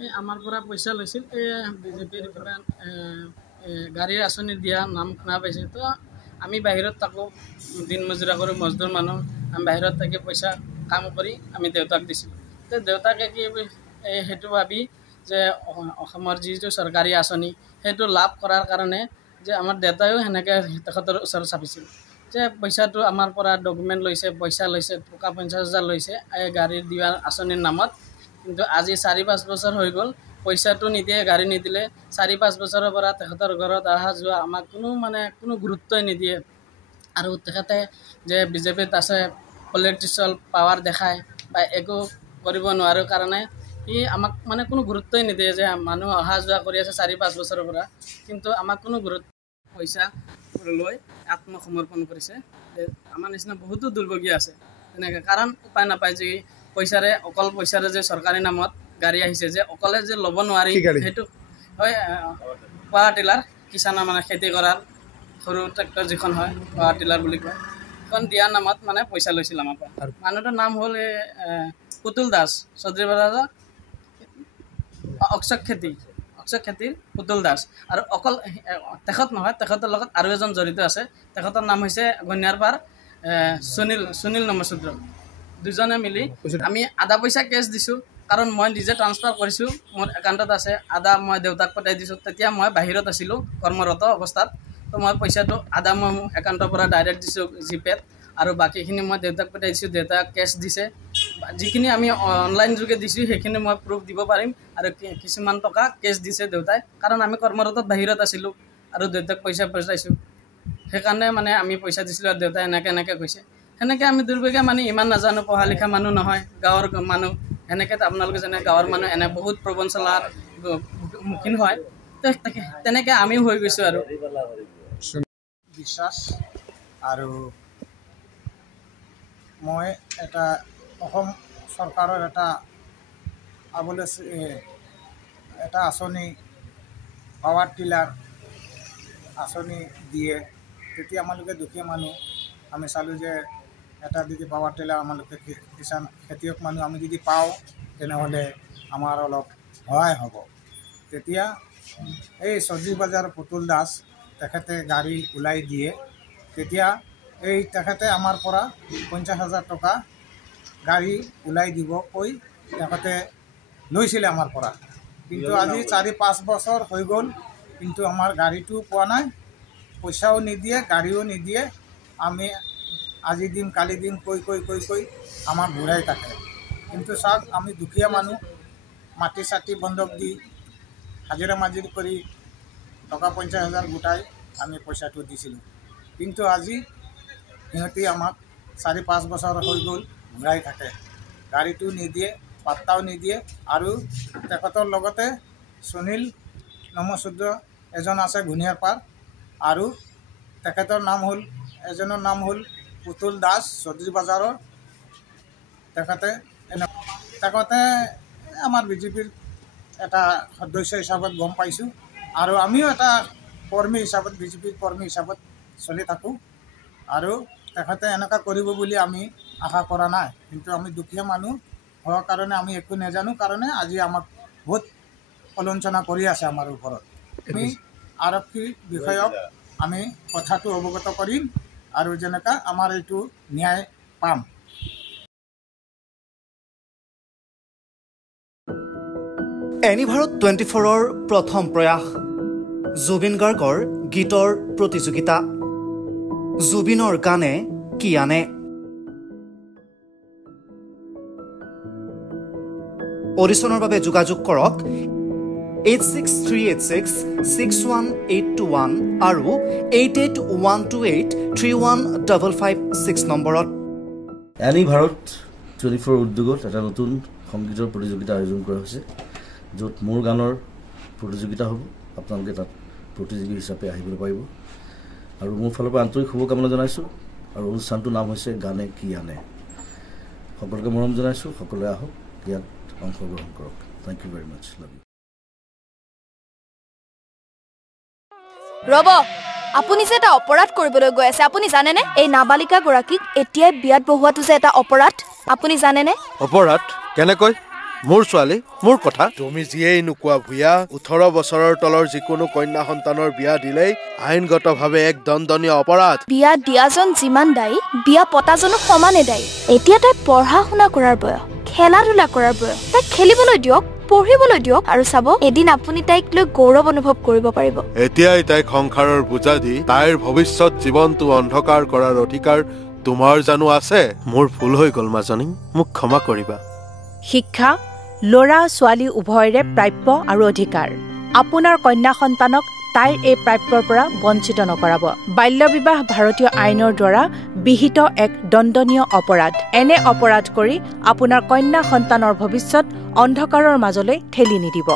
এই আমাৰ পৰা পইচা লৈছিল এই বিজেপিৰ কিবা গাড়ীৰ আঁচনি দিয়া নাম শুনা পাইছে তো আমি বাহিৰত থাকোঁ দিন মজুৰা কৰোঁ মজদুৰ মানুহ আমি বাহিৰত থাকি পইচা কাম কৰি আমি দেউতাক দিছিলোঁ তো দেউতাকে কি সেইটো ভাবি যে অসমৰ যিটো চৰকাৰী আঁচনি সেইটো লাভ কৰাৰ কাৰণে যে আমাৰ দেউতায়ো সেনেকৈ তেখেতৰ ওচৰত চাপিছিল যে পইচাটো আমাৰ পৰা ডকুমেণ্ট লৈছে পইচা লৈছে টকা 50,000 লৈছে এই গাড়ী দিয়াৰ আঁচনিৰ নামত কিন্তু আজি 4-5 বছৰ হৈ গ'ল পইচাটো নিদিয়ে গাড়ী নিদিলে 4-5 বছৰৰ পৰা তেখেতৰ ঘৰত অহা যোৱা আমাক কোনো গুৰুত্বই নিদিয়ে আৰু তেখেতে যে বিজেপিত আছে পলিটিচিয়েল পাৱাৰ দেখায় বা একো কৰিব নোৱাৰো কাৰণে ই আমাক কোনো গুৰুত্বই নিদিয়ে যে মানুহ অহা যোৱা কৰি আছে 4-5 বছৰৰ পৰা কিন্তু আমাক কোনো গুৰুত্ব পইচা লৈ আত্মসমৰ্পণ কৰিছে আমাৰ নিচিনা বহুতো দুৰ্ভগীয়া আছে তেনেকৈ কাৰণ উপায় নাপায় যে অকল পইচাৰে যে চৰকাৰী নামত গাড়ী আহিছে যে অকলে যে ল'ব নোৱাৰি সেইটো হয় পাৱাৰ টিলাৰ কিষাণৰ খেতি কৰাৰ সৰু ট্ৰেক্টৰ যিখন হয় পাৱাৰ টিলাৰ বুলি কয় সেইখন দিয়াৰ নামত পইচা লৈছিল আমাৰ পৰা মানুহটোৰ নাম হ'ল পুতুল দাস চৌধুৰী বজাৰৰ অক্ষক খেতিৰ পুতুল দাস আৰু অকল তেখেত নহয় তেখেতৰ লগত আৰু এজন জড়িত আছে তেখেতৰ নাম হৈছে গণ্যাৰপাৰ সুনীল নমশূদ্ৰ দুজনে মিলি আমি আধা পইচা কেছ দিছোঁ কাৰণ মই নিজে ট্ৰান্সফাৰ কৰিছোঁ মোৰ একাউণ্টত আছে আধা মই দেউতাক পঠাই দিছোঁ তেতিয়া মই বাহিৰত আছিলোঁ কৰ্মৰত অৱস্থাত তো মই পইচাটো আধা মই একাউণ্টৰ পৰা ডাইৰেক্ট দিছোঁ জিপেত আৰু বাকীখিনি মই দেউতাক পঠাই দিছোঁ দেউতাক কেছ দিছে যিখিনি আমি অনলাইন যোগে দিছোঁ সেইখিনি মই প্ৰুফ দিব পাৰিম আৰু কিছুমান টকা কেছ দিছে দেউতাই কাৰণ আমি কৰ্মৰতত বাহিৰত আছিলোঁ আৰু দেউতাক পইচা পঠাইছোঁ সেইকাৰণে আমি পইচা দিছিলোঁ আৰু দেউতাই এনেকৈ কৈছে সেনেকৈ আমি দুৰ্ভগীয়া ইমান নাজানো পঢ়া লিখা মানুহ নহয় গাঁৱৰ মানুহ সেনেকৈ আপোনালোকে জানে গাঁৱৰ মানুহ এনে বহুত প্ৰবঞ্চনাৰ সন্মুখীন হয় তেনেকৈ আমিও হৈ গৈছোঁ আৰু বিশ্বাস আৰু মই এটা অসম চৰকাৰৰ এটা আঁচনি পাৱাৰ টিলাৰ আঁচনি দিয়ে তেতিয়া আমালোকে দুখীয়া মানুহ আমি চালোঁ যে এটা যদি পাৱাৰ টিলাৰ আমালোকে কিষাণ খেতিয়ক মানুহ আমি যদি পাওঁ তেনেহ'লে আমাৰ অলপ সহায় হ'ব তেতিয়া এই চৌধুৰী বজাৰ পুতুল দাস তেখেতে গাড়ী ওলাই দিয়ে তেতিয়া তেখেতে আমাৰ পৰা 50,000 টকা গাড়ী ওলাই দিব কৈ তেখেতে লৈছিলে আমাৰ পৰা কিন্তু আজি 4-5 বছৰ হৈ গ'ল কিন্তু আমাৰ গাড়ীটো পোৱা নাই পইচাও নিদিয়ে গাড়ীও নিদিয়ে আমি আজি দিম কালি দিম কৈ আমাৰ ঘূৰাই থাকে কিন্তু চাওক আমি দুখীয়া মানুহ মাটি চাটি বন্ধক দি হাজিৰা মাজিৰ কৰি টকা 50,000 গোটাই আমি পইচাটো দিছিলোঁ কিন্তু আজি সিহঁতি আমাক 4-5 বছৰ হৈ গ'ল ঘূৰাই থাকে গাড়ীটো নিদিয়ে পাত্তাও নিদিয়ে আৰু তেখেতৰ লগতে সুনীল নমশূদ্ৰ এজন আছে গুণিয়াৰপাৰ আৰু তেখেতৰ এজনৰ নাম হ'ল পুতুল দাস চৌধুৰী বজাৰৰ তেখেতে আমাৰ বিজেপিৰ এটা সদস্য হিচাপত গম পাইছোঁ আৰু আমিও এটা কৰ্মী হিচাপত বিজেপিৰ কৰ্মী হিচাপত চলি থাকোঁ আৰু তেখেতে এনেকুৱা কৰিব বুলি আমি আশা কৰা নাই কিন্তু আমি দুখীয়া মানুহ হোৱাৰ কাৰণে আমি একো নাজানো কাৰণে আজি আমাক বহুত প্ৰলঞ্চনা কৰি আছে আমাৰ ওপৰত আমি আৰক্ষী বিষয়ক আমি কথাটো অৱগত কৰিম আৰু যেনেকৈ আমাৰ এইটো ন্যায় পাম এনি ভাৰত 24ৰ প্ৰথম প্ৰয়াস জুবিন গাৰ্গৰ গীতৰ প্ৰতিযোগিতা জুবিনৰ গানে কি আনে অডিশ্যনৰ বাবে যোগাযোগ কৰক 8638661821 আৰু 8812831556 নম্বৰত এনি ভাৰত 24 উদ্যোগত এটা নতুন সংগীতৰ প্ৰতিযোগিতা আয়োজন কৰা হৈছে য'ত মোৰ গানৰ প্ৰতিযোগিতা হ'ব আপোনালোকে তাত প্ৰতিযোগী হিচাপে আহিবলৈ পাৰিব আৰু মোৰ ফালৰ পৰা আন্তৰিক শুভকামনা জনাইছোঁ আৰু অনুষ্ঠানটোৰ নাম হৈছে গানে কি আনে সকলোকে মৰম জনাইছোঁ সকলোৱে আহক ইয়াত অংশগ্ৰহণ কৰক thank you very much love you ৰব আপুনি যে এটা অপৰাধ কৰিবলৈ গৈ আছে আপুনি জানেনে এই নাবালিকা গৰাকীক এতিয়াই বিয়াত বহুৱাটো যে এটা অপৰাধ আপুনি জানেনে অপৰাধ কেনেকৈ মোৰ ছোৱালী মোৰ কথা তুমি যিয়েই নোকোৱা ভূঞা 18 বছৰৰ তলৰ যিকোনো কন্যা সন্তানৰ বিয়া দিলেই আইনগতভাৱে এক দণ্ডনীয় অপৰাধ বিয়া দিয়াজন যিমান দায়ী বিয়া পতাজনো সমানে দায়ী এতিয়া তাই পঢ়া শুনা কৰাৰ বয়স খেলা ধূলা কৰাৰ বয়স তাই খেলিবলৈ দিয়ক পঢ়িবলৈ দিয়ক আৰু চাব এদিন আপুনি তাইক লৈ গৌৰৱ অনুভৱ কৰিব পাৰিব এতিয়াই তাইক সংসাৰৰ বোজা দি তাইৰ ভৱিষ্যত জীৱনটো অন্ধকাৰ কৰাৰ অধিকাৰ তোমাৰ জানো আছে মোৰ ভুল হৈ গ'ল মাজনী মোক ক্ষমা কৰিবা শিক্ষা ল'ৰা ছোৱালী উভয়ৰে প্ৰাপ্য আৰু অধিকাৰ আপোনাৰ কন্যা সন্তানক তাইৰ এই প্ৰাপ্যৰ পৰা বঞ্চিত নকৰাব বাল্য বিবাহ ভাৰতীয় আইনৰ দ্বাৰা বিহিত এক দণ্ডনীয় অপৰাধ এনে অপৰাধ কৰি আপোনাৰ কন্যা সন্তানৰ ভৱিষ্যত অন্ধকাৰৰ মাজলৈ ঠেলি নিদিব